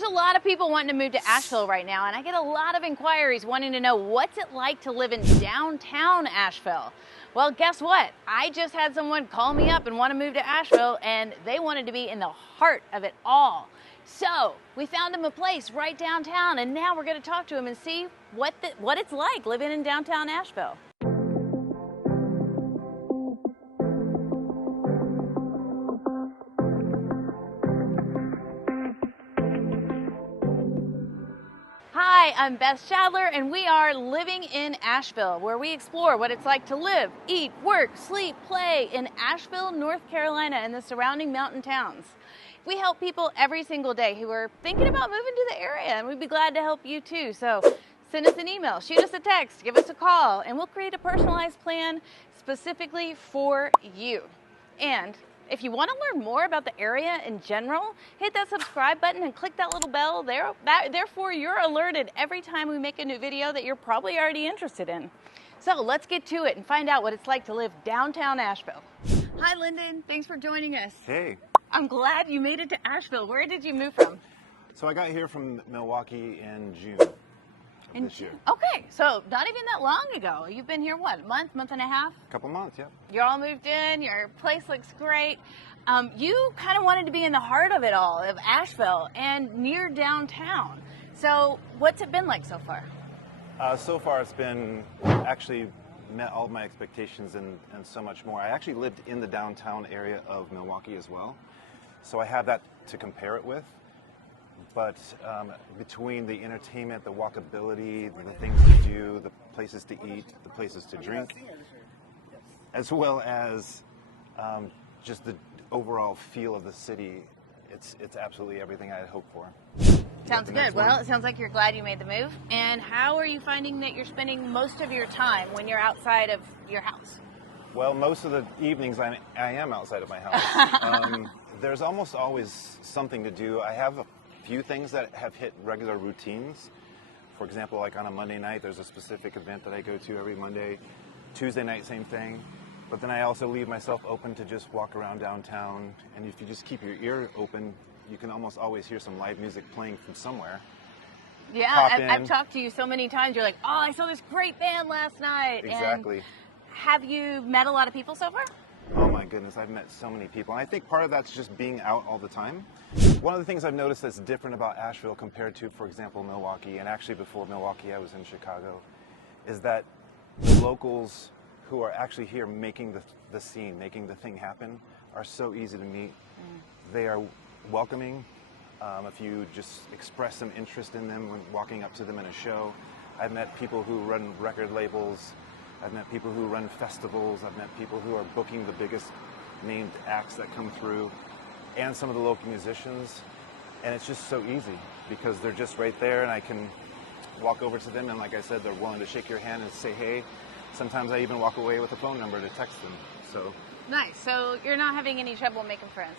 There's a lot of people wanting to move to Asheville right now, and I get a lot of inquiries wanting to know what's it like to live in downtown Asheville. Well, guess what? I just had someone call me up and want to move to Asheville, and they wanted to be in the heart of it all. So we found him a place right downtown, and now we're going to talk to him and see what it's like living in downtown Asheville. Hi, I'm Beth Schadler, and we are living in Asheville, where we explore what it's like to live, eat, work, sleep, play in Asheville, North Carolina, and the surrounding mountain towns. We help people every single day who are thinking about moving to the area, and we'd be glad to help you too. So send us an email, shoot us a text, give us a call, and we'll create a personalized plan specifically for you. And if you want to learn more about the area in general, hit that subscribe button and click that little bell there. Therefore, you're alerted every time we make a new video that you're probably already interested in. So let's get to it and find out what it's like to live downtown Asheville. Hi, Lyndon. Thanks for joining us. Hey. I'm glad you made it to Asheville. Where did you move from? So I got here from Milwaukee in June of this year. Okay, so not even that long ago. You've been here, what, a month and a half? A couple months, yeah. You're all moved in. Your place looks great. You kind of wanted to be in the heart of it all, of Asheville, and near downtown. So what's it been like so far? So far it's been actually met all of my expectations and so much more. I actually lived in the downtown area of Milwaukee as well. So I have that to compare it with. But between the entertainment, the walkability, the things to do, the places to eat, the places to drink, as well as just the overall feel of the city, it's absolutely everything I had hoped for. Sounds good. Well, it sounds like you're glad you made the move. And how are you finding that you're spending most of your time when you're outside of your house? Well, most of the evenings I am outside of my house. There's almost always something to do. I have a few things that have hit regular routines. For example, like on a Monday night, there's a specific event that I go to every Monday. Tuesday night, same thing. But then I also leave myself open to just walk around downtown. And if you just keep your ear open, you can almost always hear some live music playing from somewhere. Yeah, I've talked to you so many times. You're like, oh, I saw this great band last night. Exactly. And have you met a lot of people so far? Oh my goodness, I've met so many people. And I think part of that's just being out all the time. One of the things I've noticed that's different about Asheville compared to, for example, Milwaukee, and actually before Milwaukee I was in Chicago, is that the locals who are actually here making the scene, making the thing happen, are so easy to meet. They are welcoming. If you just express some interest in them when walking up to them in a show. I've met people who run record labels. I've met people who run festivals. I've met people who are booking the biggest named acts that come through, and some of the local musicians. And it's just so easy because they're just right there, and I can walk over to them, and like I said, they're willing to shake your hand and say hey. Sometimes I even walk away with a phone number to text them. So nice. So you're not having any trouble making friends?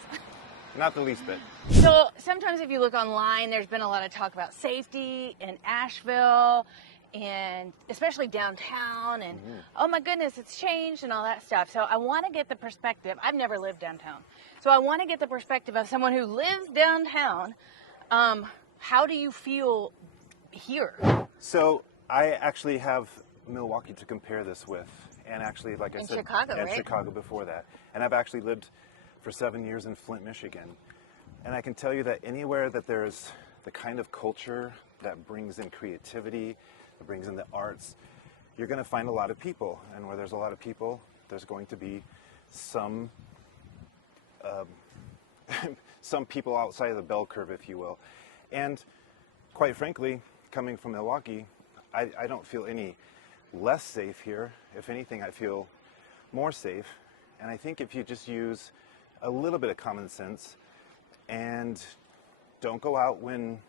Not the least bit. So sometimes if you look online, there's been a lot of talk about safety in Asheville, and especially downtown, and oh my goodness, it's changed and all that stuff. So I want to get the perspective. I've never lived downtown. So I want to get the perspective of someone who lives downtown. How do you feel here? So I actually have Milwaukee to compare this with, and actually, like I said, Chicago, right? Chicago before that. And I've actually lived for 7 years in Flint, Michigan. And I can tell you that anywhere that there's the kind of culture that brings in creativity, that brings in the arts, you're going to find a lot of people. And where there's a lot of people, there's going to be some people outside of the bell curve, if you will. And quite frankly, coming from Milwaukee, I don't feel any less safe here. If anything, I feel more safe. And I think if you just use a little bit of common sense and don't go out when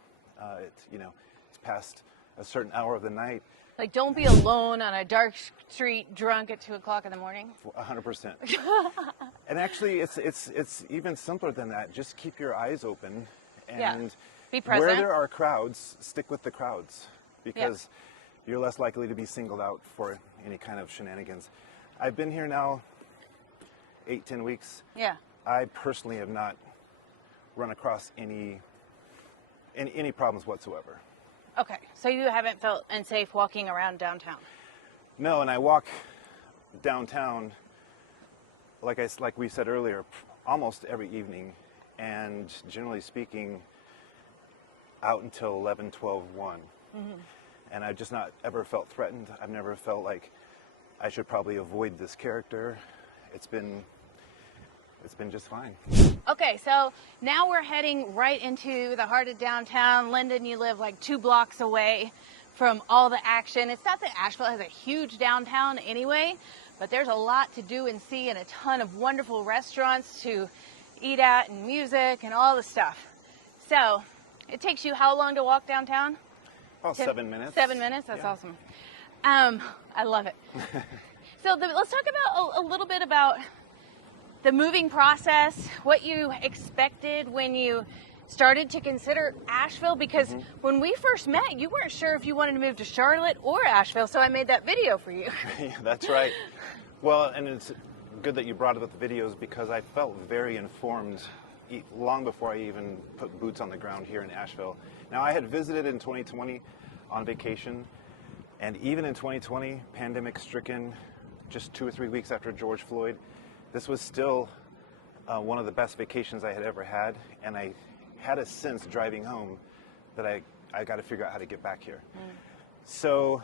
it's past a certain hour of the night. Like, don't be alone on a dark street drunk at 2 o'clock in the morning? 100%. And actually, it's even simpler than that. Just keep your eyes open and be present. Where there are crowds, stick with the crowds, because you're less likely to be singled out for any kind of shenanigans. I've been here now 8-10 weeks. Yeah. I personally have not run across any any problems whatsoever. Okay, so you haven't felt unsafe walking around downtown? No, and I walk downtown, like we said earlier, almost every evening, and generally speaking, out until 11, 12, 1. And I've just not ever felt threatened. I've never felt like I should probably avoid this character. It's been just fine. Okay, so now we're heading right into the heart of downtown. Lyndon, you live like 2 blocks away from all the action. It's not that Asheville has a huge downtown anyway, but there's a lot to do and see and a ton of wonderful restaurants to eat at and music and all the stuff. So it takes you how long to walk downtown? About 7 minutes. 7 minutes? That's yeah. Awesome. I love it. So let's talk about a little bit about the moving process, what you expected when you started to consider Asheville, because when we first met, you weren't sure if you wanted to move to Charlotte or Asheville, so I made that video for you. Yeah, that's right. Well, and it's good that you brought up the videos because I felt very informed long before I even put boots on the ground here in Asheville. Now, I had visited in 2020 on vacation, and even in 2020, pandemic-stricken, just 2 or 3 weeks after George Floyd, this was still one of the best vacations I had ever had, and I had a sense driving home that I got to figure out how to get back here. So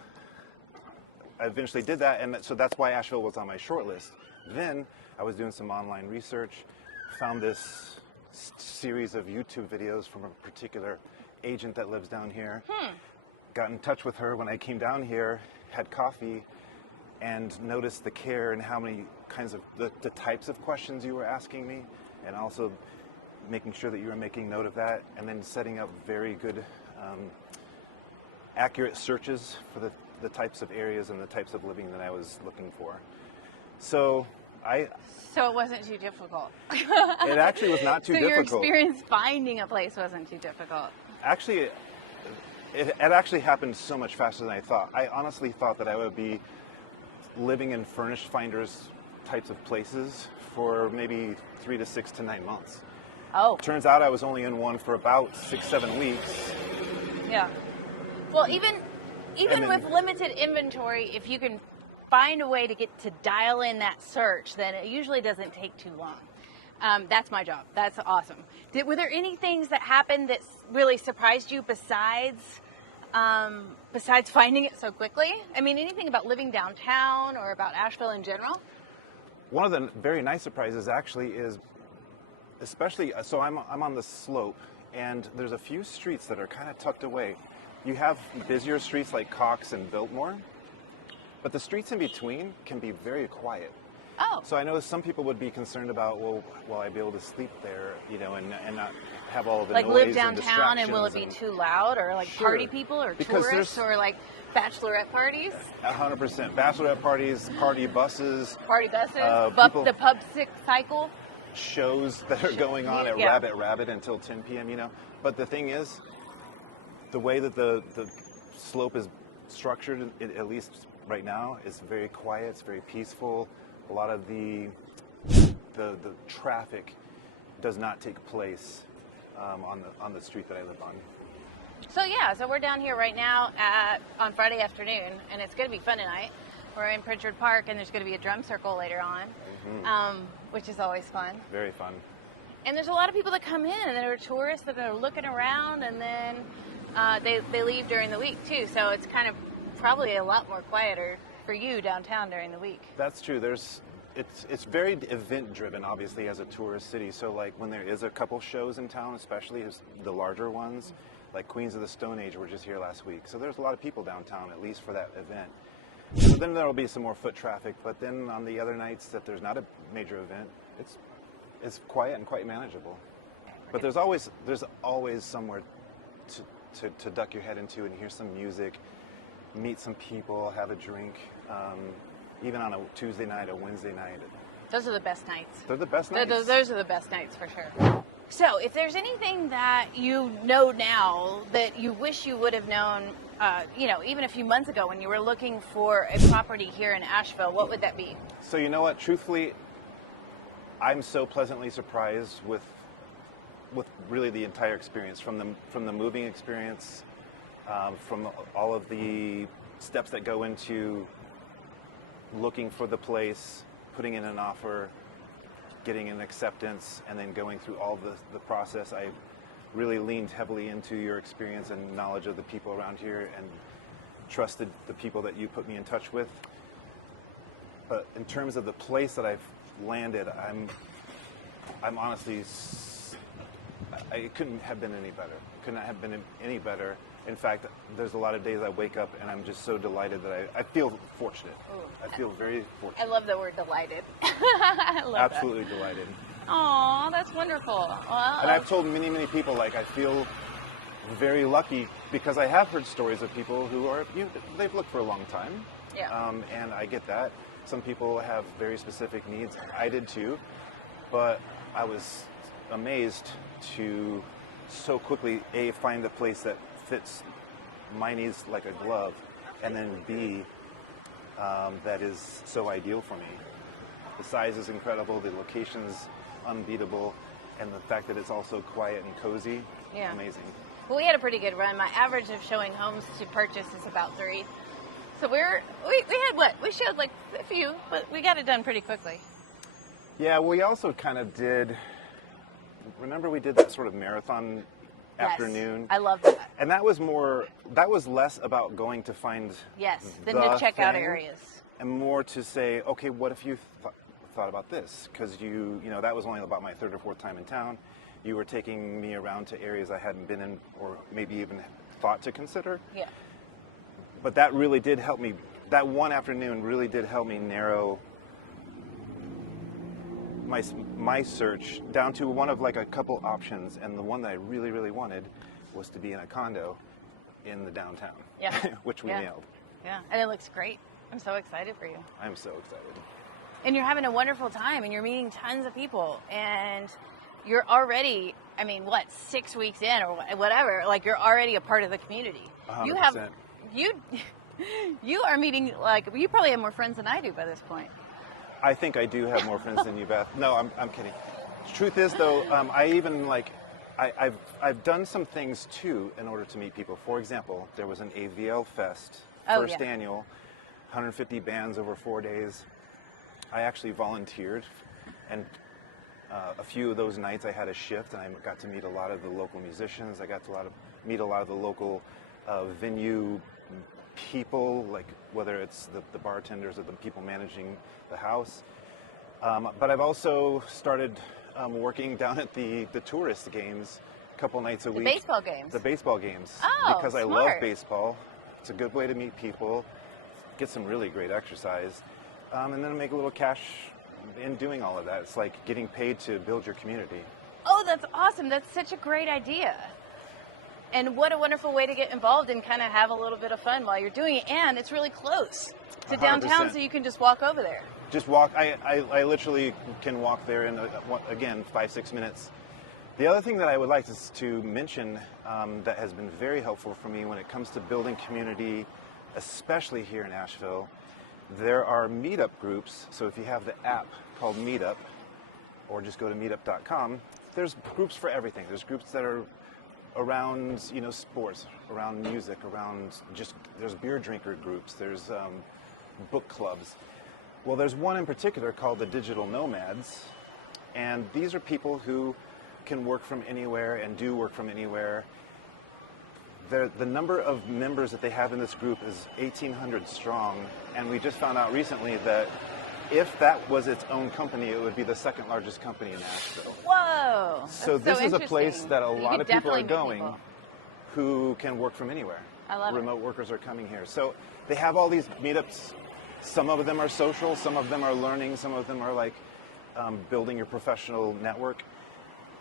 I eventually did that, and so that's why Asheville was on my short list. Then I was doing some online research, found this series of YouTube videos from a particular agent that lives down here. Got in touch with her when I came down here, had coffee, and noticed the care and how many kinds of the types of questions you were asking me, and also making sure that you were making note of that, and then setting up very good accurate searches for the types of areas and the types of living that I was looking for. So it wasn't too difficult. It actually was not too difficult. So your experience finding a place wasn't too difficult. Actually, it actually happened so much faster than I thought. I honestly thought that I would be living in furnished finders types of places for maybe 3 to 6 to 9 months. Oh. Turns out I was only in one for about 6-7 weeks. Yeah. Well, even with limited inventory, if you can find a way to dial in that search, then it usually doesn't take too long. That's my job. That's awesome. Were there any things that happened that really surprised you besides finding it so quickly? I mean, anything about living downtown or about Asheville in general? One of the very nice surprises actually is, especially, so I'm on the slope, and there's a few streets that are kind of tucked away. You have busier streets like Cox and Biltmore, but the streets in between can be very quiet. Oh. So I know some people would be concerned about, well, will I be able to sleep there, and not have all of the like noise live and downtown, and will it be too loud, or like Sure. party people, or Because tourists, or like bachelorette parties? 100%. Bachelorette parties, party buses. Party buses, people- the pub cycle. Shows that are going on at Yeah. Rabbit until 10 p.m., But the thing is, the way that the slope is structured, at least right now, is very quiet, it's very peaceful. A lot of the traffic does not take place on the street that I live on. So we're down here right now on Friday afternoon, and it's going to be fun tonight. We're in Pritchard Park, and there's going to be a drum circle later on, which is always fun. Very fun. And there's a lot of people that come in, and there are tourists that are looking around, and then they leave during the week too. So it's kind of probably a lot more quieter for you downtown during the week. That's true. It's very event driven, obviously, as a tourist city. So like when there is a couple shows in town, especially the larger ones, like Queens of the Stone Age were just here last week. So there's a lot of people downtown, at least for that event. So then there will be some more foot traffic. But then on the other nights that there's not a major event, it's quiet and quite manageable. But there's always somewhere to duck your head into and hear some music, meet some people, have a drink, even on a Tuesday night, a Wednesday night. Those are the best nights. They're the best nights. Those are the best nights for sure. So if there's anything that you know now that you wish you would have known, even a few months ago when you were looking for a property here in Asheville, what would that be? So you know what? Truthfully, I'm so pleasantly surprised with with really the entire experience, from the moving experience, from all of the steps that go into looking for the place, putting in an offer, getting an acceptance, and then going through all the process. I really leaned heavily into your experience and knowledge of the people around here, and trusted the people that you put me in touch with. But in terms of the place that I've landed, I'm honestly, it couldn't have been any better. Could not have been any better. In fact, there's a lot of days I wake up and I'm just so delighted that I feel fortunate. Ooh. I feel very fortunate. I love the word delighted. I love Absolutely delighted. Aw, that's wonderful. Well, And I've told many, many people, like, I feel very lucky because I have heard stories of people who are, they've looked for a long time. Yeah. And I get that. Some people have very specific needs. I did too. But I was amazed to so quickly, A, find a place that fits my needs like a glove, and then B, that is so ideal for me. The size is incredible, the location's unbeatable, and the fact that it's also quiet and cozy, Yeah. amazing. Well, we had a pretty good run. My average of showing homes to purchase is about 3. So we had what? We showed like a few, but we got it done pretty quickly. Yeah, we also kind of did, remember we did that sort of marathon afternoon? I love that. And that was less about going to find Yes, than the to check out thing, areas. and more to say, okay, what if you thought about this? Because you know, that was only about my 3rd or 4th time in town. You were taking me around to areas I hadn't been in, or maybe even thought to consider. Yeah. But that really did help me. That one afternoon really did help me narrow my search down to one of like a couple options, and the one that I really, really wanted was to be in a condo in the downtown. Yeah. Which we nailed. Yeah, and it looks great. I'm so excited for you. I'm so excited. And you're having a wonderful time, and you're meeting tons of people, and you're already, 6 weeks in or whatever, like you're already a part of the community. 100%. You are meeting, like, you probably have more friends than I do by this point. I think I do have more friends than you, Beth. No, I'm kidding. Truth is, though, I've done some things too in order to meet people. For example, there was an AVL Fest, first annual, 150 bands over 4 days. I actually volunteered, and a few of those nights I had a shift, and I got to meet a lot of the local musicians. I got to meet a lot of the local venue people, like whether it's the bartenders or the people managing the house. But I've also started working down at the tourist games a couple nights a week. The baseball games? The baseball games. Oh, because I smart. love baseball. It's a good way to meet people, get some really great exercise, and then make a little cash in doing all of that. It's like getting paid to build your community. Oh, that's awesome. That's such a great idea. And what a wonderful way to get involved and kind of have a little bit of fun while you're doing it. And it's really close to 100%. downtown, so you can just walk over there. Just walk. I literally can walk there in, again, 5-6 minutes. The other thing that I would like to mention that has been very helpful for me when it comes to building community, especially here in Asheville, there are meetup groups. So if you have the app called Meetup, or just go to meetup.com, there's groups for everything. There's groups that are around, sports, around music, there's beer drinker groups, there's book clubs. Well, there's one in particular called the Digital Nomads, and these are people who can work from anywhere and do work from anywhere. The number of members that they have in this group is 1,800 strong, and we just found out recently that if that was its own company, it would be the 2nd largest company in Asheville. Whoa! So this is a place that a lot of people are going people who can work from anywhere. I love it. Remote workers are coming here. So they have all these meetups. Some of them are social, some of them are learning, some of them are like building your professional network.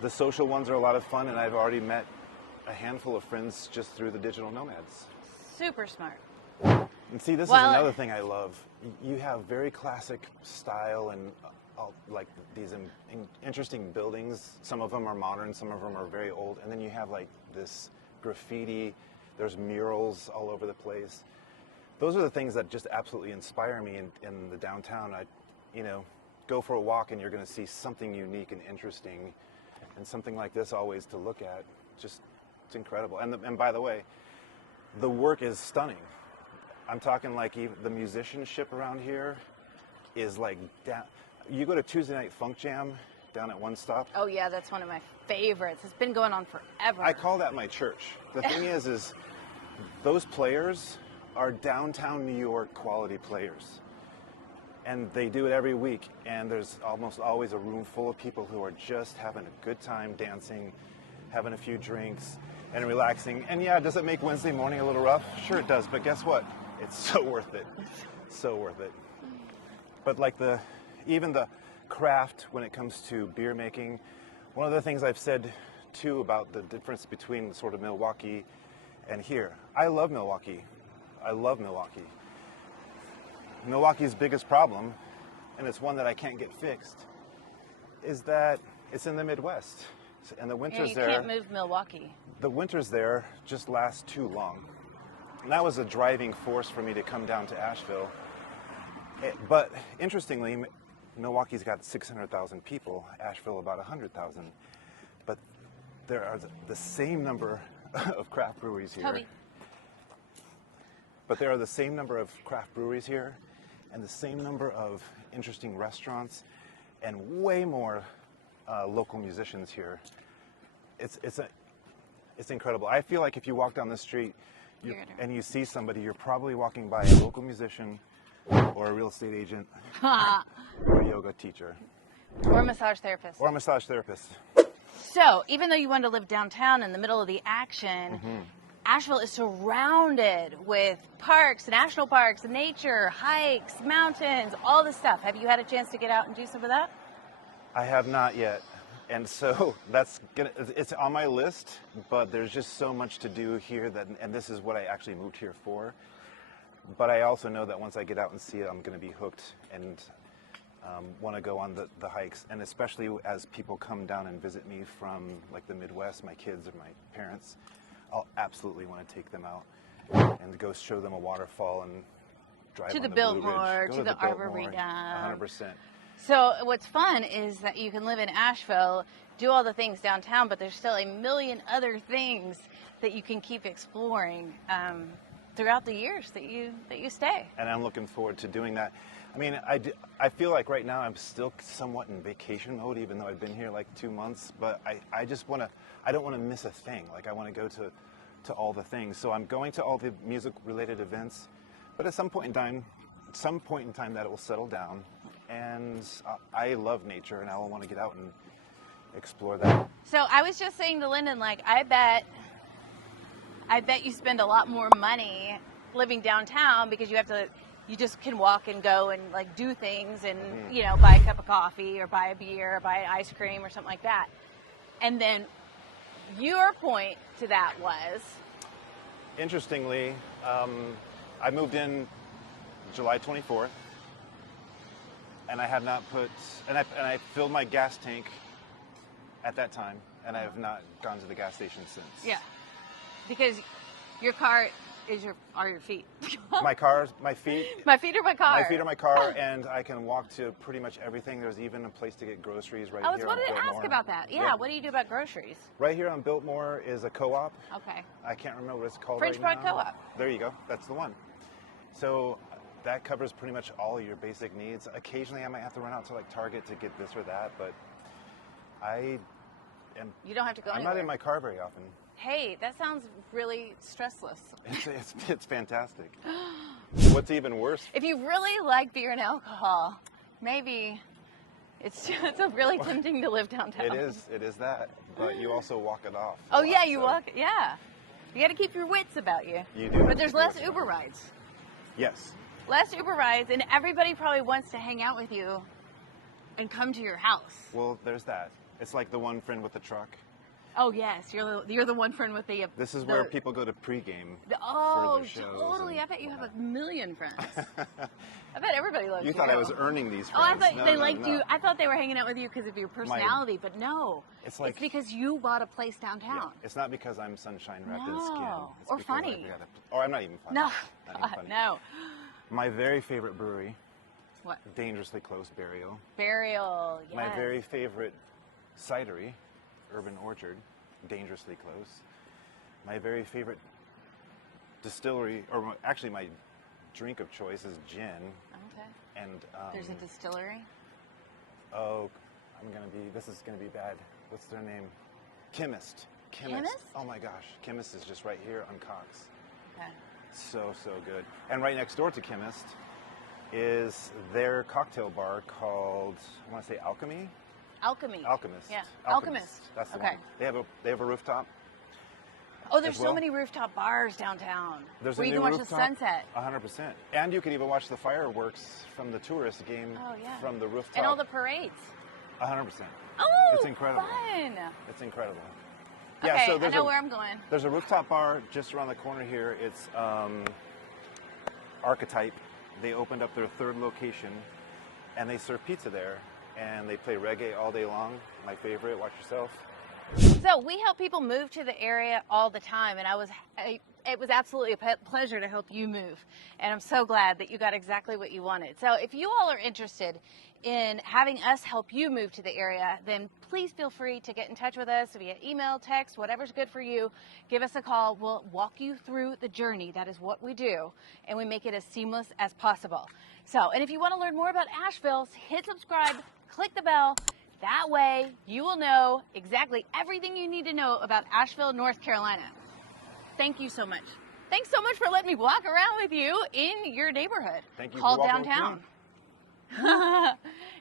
The social ones are a lot of fun, and I've already met a handful of friends just through the Digital Nomads. Super smart. And see, this is another thing I love. You have very classic style and like these interesting buildings. Some of them are modern, some of them are very old. And then you have like this graffiti. There's murals all over the place. Those are the things that just absolutely inspire me in the downtown. Go for a walk and you're going to see something unique and interesting. and something like this always to look at. Just, it's incredible. And by the way, the work is stunning. I'm talking like even the musicianship around here is like down. You go to Tuesday Night Funk Jam down at One Stop. Oh yeah, that's one of my favorites. It's been going on forever. I call that my church. The thing is those players are downtown New York quality players. And they do it every week, and there's almost always a room full of people who are just having a good time dancing, having a few drinks, and relaxing. And yeah, does it make Wednesday morning a little rough? Sure it does, but guess what? It's so worth it. So worth it. But like even the craft when it comes to beer making, one of the things I've said too about the difference between sort of Milwaukee and here. I love Milwaukee. I love Milwaukee. Milwaukee's biggest problem, and it's one that I can't get fixed, is that it's in the Midwest. And the winters there... You can't move Milwaukee. The winters there just last too long. And that was a driving force for me to come down to Asheville. But interestingly, Milwaukee's got 600,000 people, Asheville about 100,000. But there are the same number of craft breweries here. Toby. But there are the same number of craft breweries here, and the same number of interesting restaurants, and way more local musicians here. It's incredible. I feel like if you walk down the street and you see somebody, you're probably walking by a local musician, or a real estate agent, or a yoga teacher. Or a massage therapist. Or a massage therapist. So, even though you want to live downtown in the middle of the action, Asheville is surrounded with parks, national parks, nature, hikes, mountains, all this stuff. Have you had a chance to get out and do some of that? I have not yet. And so it's on my list, but there's just so much to do here and this is what I actually moved here for. But I also know that once I get out and see it, I'm going to be hooked and want to go on the hikes. And especially as people come down and visit me from like the Midwest, my kids or my parents, I'll absolutely want to take them out and go show them a waterfall and drive to on the Blue Biltmore, Ridge. to the Arboretum. 100%. So what's fun is that you can live in Asheville, do all the things downtown, but there's still a million other things that you can keep exploring throughout the years that you stay. And I'm looking forward to doing that. I mean, I feel like right now I'm still somewhat in vacation mode, even though I've been here like 2 months. But I don't want to miss a thing. Like I want to go to all the things. So I'm going to all the music-related events. But at some point in time, that it will settle down. And I love nature, and I will want to get out and explore that. So I was just saying to Lyndon, like, I bet you spend a lot more money living downtown because you just can walk and go and like do things and, you know, buy a cup of coffee or buy a beer or buy an ice cream or something like that. And then your point to that was? Interestingly, I moved in July 24th, and I had not and I filled my gas tank at that time, and I have not gone to the gas station since. Yeah, because your car are your feet. My feet. My feet are my car. My feet are my car, and I can walk to pretty much everything. There's even a place to get groceries right here. I was wanting to ask about that. Yeah, what do you do about groceries? Right here on Biltmore is a co-op. Okay. I can't remember what it's called French right now. Broad Co-op. There you go. That's the one. So that covers pretty much all your basic needs. Occasionally I might have to run out to like Target to get this or that, but you don't have to go I'm anywhere. not in my car very often. Hey, that sounds really stressless. It's fantastic. What's even worse? If you really like beer and alcohol, maybe it's really tempting to live downtown. It is that, but you also walk it off. Oh yeah, you walk. Yeah, you got to keep your wits about you. You do. But there's less Uber rides. Yes. Less Uber rides, and everybody probably wants to hang out with you and come to your house. Well, there's that. It's like the one friend with the truck. Oh yes, you're the one friend with the. This is where people go to pregame. Oh, for their shows totally! I bet you have a million friends. I bet everybody loves you. You thought I was earning these friends. Oh, I thought no, they no, liked no. you. I thought they were hanging out with you because of your personality, but no. It's because you bought a place downtown. Yeah, it's not because I'm sunshine wrapped in skin. It's Or because funny. Or I'm not even funny. No, Not even God, funny. no. My very favorite brewery. What? Dangerously Close Burial. Burial. Yes. My very favorite cidery. urban orchard, dangerously close. My very favorite distillery, or actually my drink of choice is gin. Okay. And there's a distillery? Oh, this is gonna be bad. What's their name? Chemist. Chemist? Oh my gosh, Chemist is just right here on Cox. Okay. So good. And right next door to Chemist is their cocktail bar called, I want to say Alchemy? Alchemist. Yeah. Alchemist. That's the okay. one. They have a rooftop. Oh, there's so many rooftop bars downtown. There's where you can watch the sunset. 100%. And you can even watch the fireworks from the tourist game from the rooftop. And all the parades. 100%. Oh, it's incredible. Fun. It's incredible. Okay, Yeah, so I know where I'm going. There's a rooftop bar just around the corner here. It's Archetype. They opened up their third location, and they serve pizza there, and they play reggae all day long. My favorite. Watch yourself. So we help people move to the area all the time, and it was absolutely a pleasure to help you move, and I'm so glad that you got exactly what you wanted. So if you all are interested in having us help you move to the area, then please feel free to get in touch with us via email, text, whatever's good for you. Give us a call. We'll walk you through the journey. That is what we do, and we make it as seamless as possible. So, and if you want to learn more about Asheville, hit subscribe, click the bell. That way you will know exactly everything you need to know about Asheville, North Carolina. Thank you so much. Thanks so much for letting me walk around with you in your neighborhood. Thank you called for walking Downtown. with me.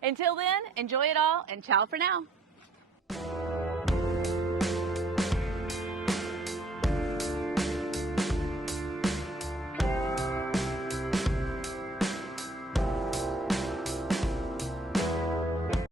Until then, enjoy it all, and ciao for now.